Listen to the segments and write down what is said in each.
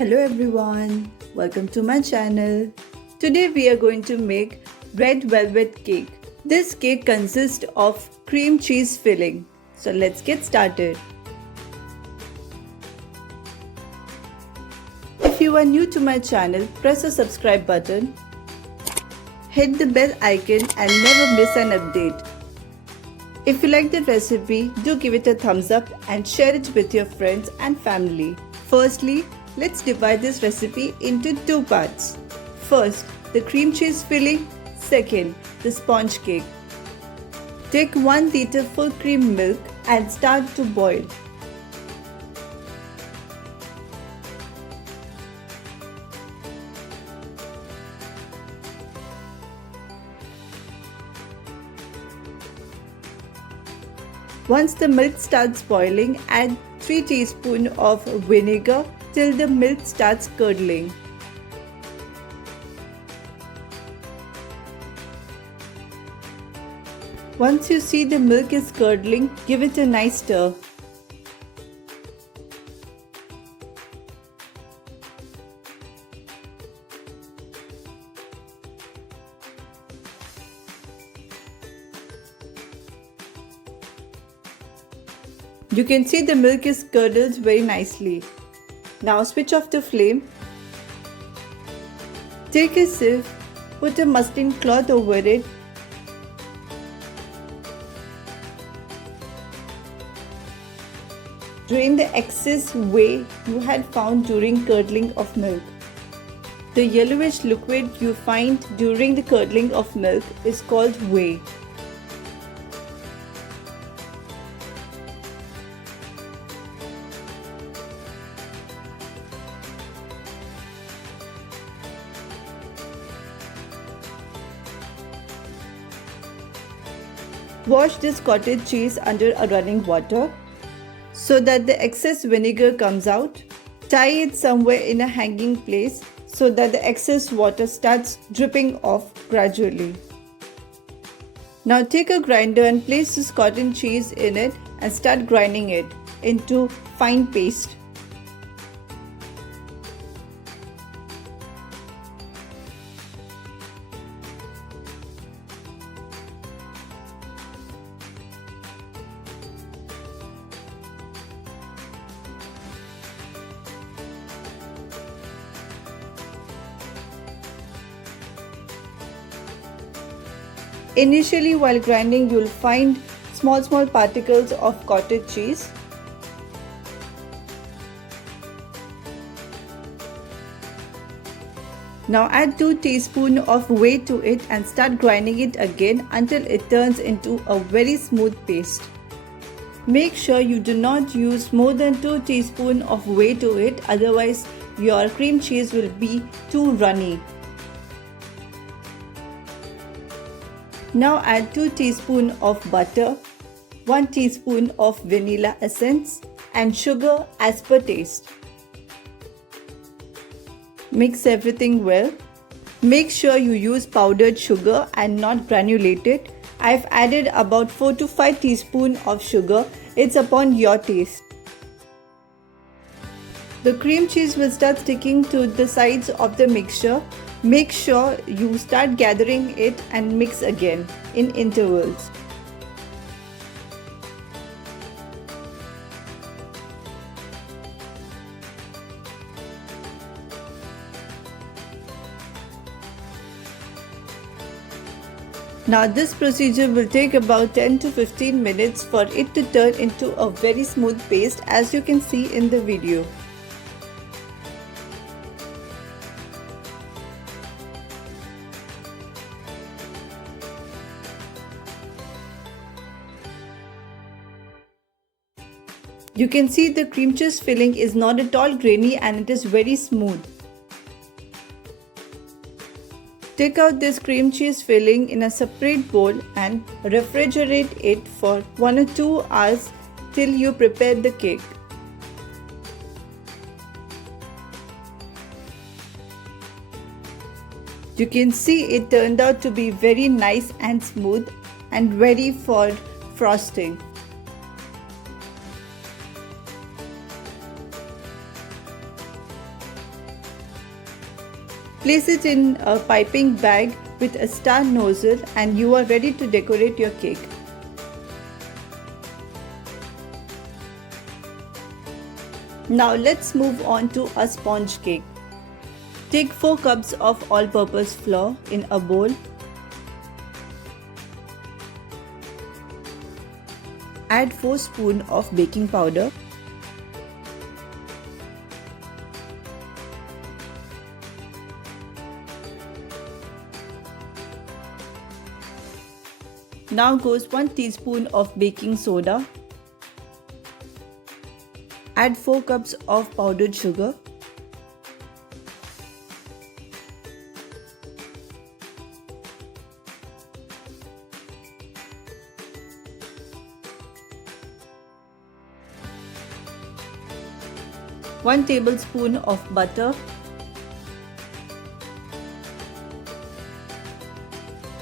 Hello everyone, welcome to my channel. Today we are going to make red velvet cake. This cake consists of cream cheese filling. So let's get started. If you are new to my channel, press the subscribe button, hit the bell icon and never miss an update. If you like the recipe, do give it a thumbs up and share it with your friends and family. Firstly, let's divide this recipe into two parts. First, the cream cheese filling. Second, the sponge cake. Take 1 liter full cream milk and start to boil. Once the milk starts boiling, add 3 teaspoons of vinegar till the milk starts curdling. Once you see the milk is curdling, give it a nice stir. You can see the milk is curdled very nicely. Now switch off the flame. Take a sieve, put a muslin cloth over it. Drain the excess whey you had found during curdling of milk. The yellowish liquid you find during the curdling of milk is called whey. Wash this cottage cheese under a running water so that the excess vinegar comes out. Tie it somewhere in a hanging place so that the excess water starts dripping off gradually. Now take a grinder and place this cottage cheese in it and start grinding it into fine paste. Initially, while grinding, you will find small particles of cottage cheese. Now add 2 teaspoons of whey to it and start grinding it again until it turns into a very smooth paste. Make sure you do not use more than 2 teaspoons of whey to it, otherwise your cream cheese will be too runny. Now add 2 teaspoons of butter, 1 teaspoon of vanilla essence and sugar as per taste. Mix everything well. Make sure you use powdered sugar and not granulated. I've added about 4 to 5 teaspoons of sugar. It's upon your taste. The cream cheese will start sticking to the sides of the mixture. Make sure you start gathering it and mix again in intervals. Now this procedure will take about 10 to 15 minutes for it to turn into a very smooth paste, as you can see in the video. You can see the cream cheese filling is not at all grainy and it is very smooth. Take out this cream cheese filling in a separate bowl and refrigerate it for 1 or 2 hours till you prepare the cake. You can see it turned out to be very nice and smooth and ready for frosting. Place it in a piping bag with a star nozzle and you are ready to decorate your cake. Now let's move on to a sponge cake. Take 4 cups of all-purpose flour in a bowl. Add 4 spoons of baking powder. Now goes 1 teaspoon of baking soda. Add 4 cups of powdered sugar. One tablespoon of butter.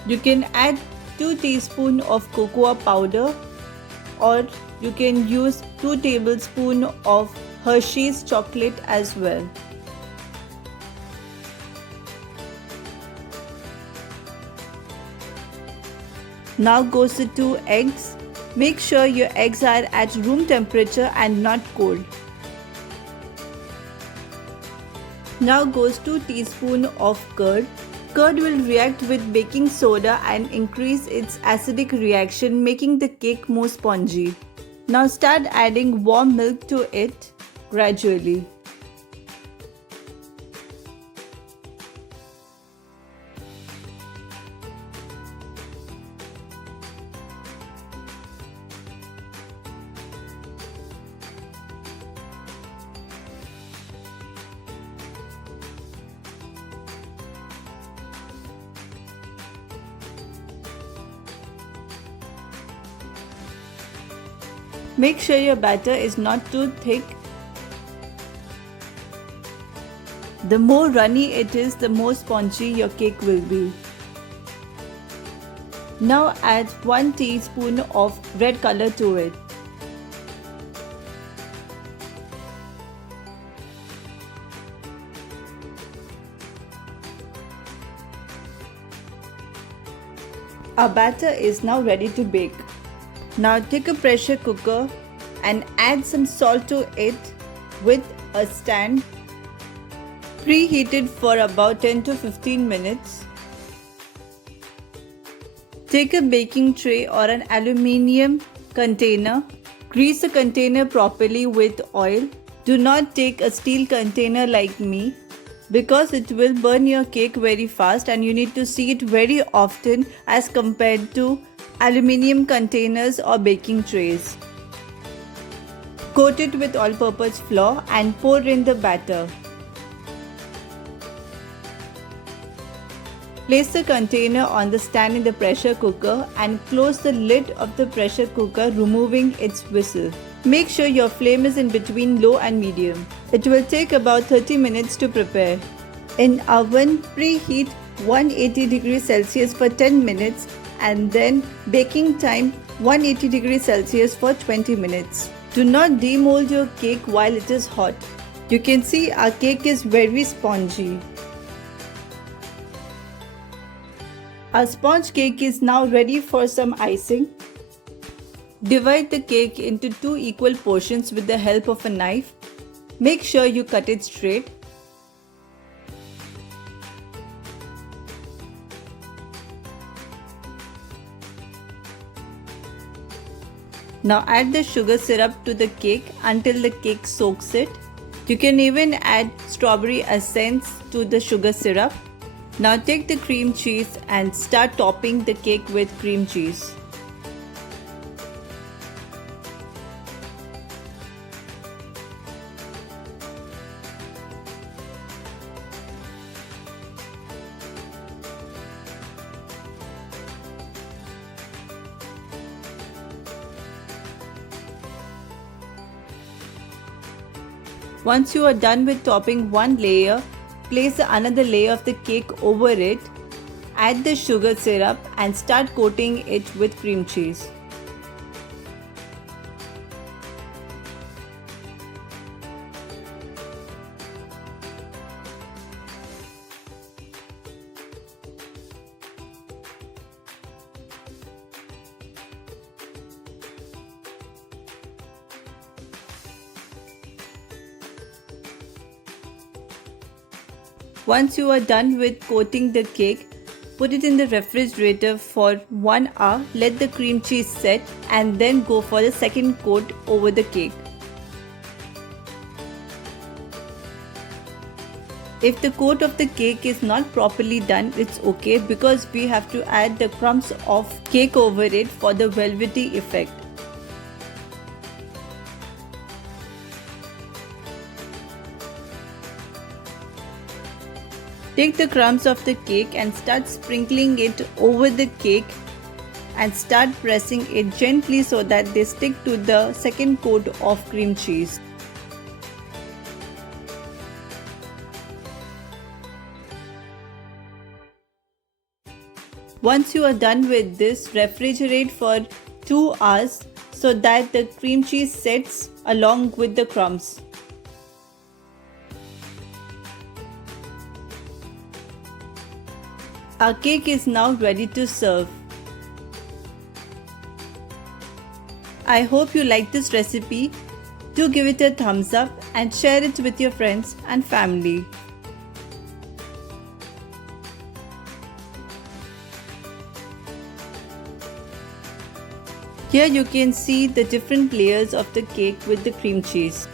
You can add 2 teaspoons of cocoa powder, or you can use 2 tablespoons of Hershey's chocolate as well. Now goes the 2 eggs. Make sure your eggs are at room temperature and not cold. Now goes 2 teaspoons of curd. Curd will react with baking soda and increase its acidic reaction, making the cake more spongy. Now start adding warm milk to it gradually. Make sure your batter is not too thick. The more runny it is, the more spongy your cake will be. Now add 1 teaspoon of red color to it. Our batter is now ready to bake. Now take a pressure cooker and add some salt to it with a stand. Preheat it for about 10 to 15 minutes. Take a baking tray or an aluminium container. Grease the container properly with oil. Do not take a steel container like me, because it will burn your cake very fast and you need to see it very often as compared to aluminium containers or baking trays. Coat it with all-purpose flour and pour in the batter. Place the container on the stand in the pressure cooker and close the lid of the pressure cooker, removing its whistle. Make sure your flame is in between low and medium. It will take about 30 minutes to prepare. In oven, preheat 180 degrees Celsius for 10 minutes and then baking time 180 degrees Celsius for 20 minutes. Do not demold your cake while it is hot. You can see our cake is very spongy. Our sponge cake is now ready for some icing. Divide the cake into 2 equal portions with the help of a knife. Make sure you cut it straight. Now add the sugar syrup to the cake until the cake soaks it. You can even add strawberry essence to the sugar syrup. Now take the cream cheese and start topping the cake with cream cheese. Once you are done with topping one layer, place another layer of the cake over it. Add the sugar syrup and start coating it with cream cheese. Once you are done with coating the cake, put it in the refrigerator for 1 hour, let the cream cheese set and then go for the second coat over the cake. If the coat of the cake is not properly done, it's okay because we have to add the crumbs of cake over it for the velvety effect. Take the crumbs of the cake and start sprinkling it over the cake and start pressing it gently so that they stick to the second coat of cream cheese. Once you are done with this, refrigerate for 2 hours so that the cream cheese sets along with the crumbs. Our cake is now ready to serve. I hope you like this recipe. Do give it a thumbs up and share it with your friends and family. Here you can see the different layers of the cake with the cream cheese.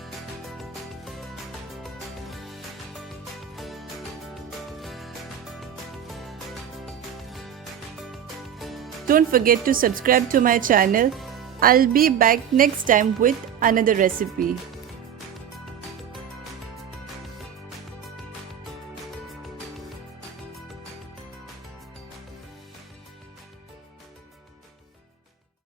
Don't forget to subscribe to my channel. I'll be back next time with another recipe.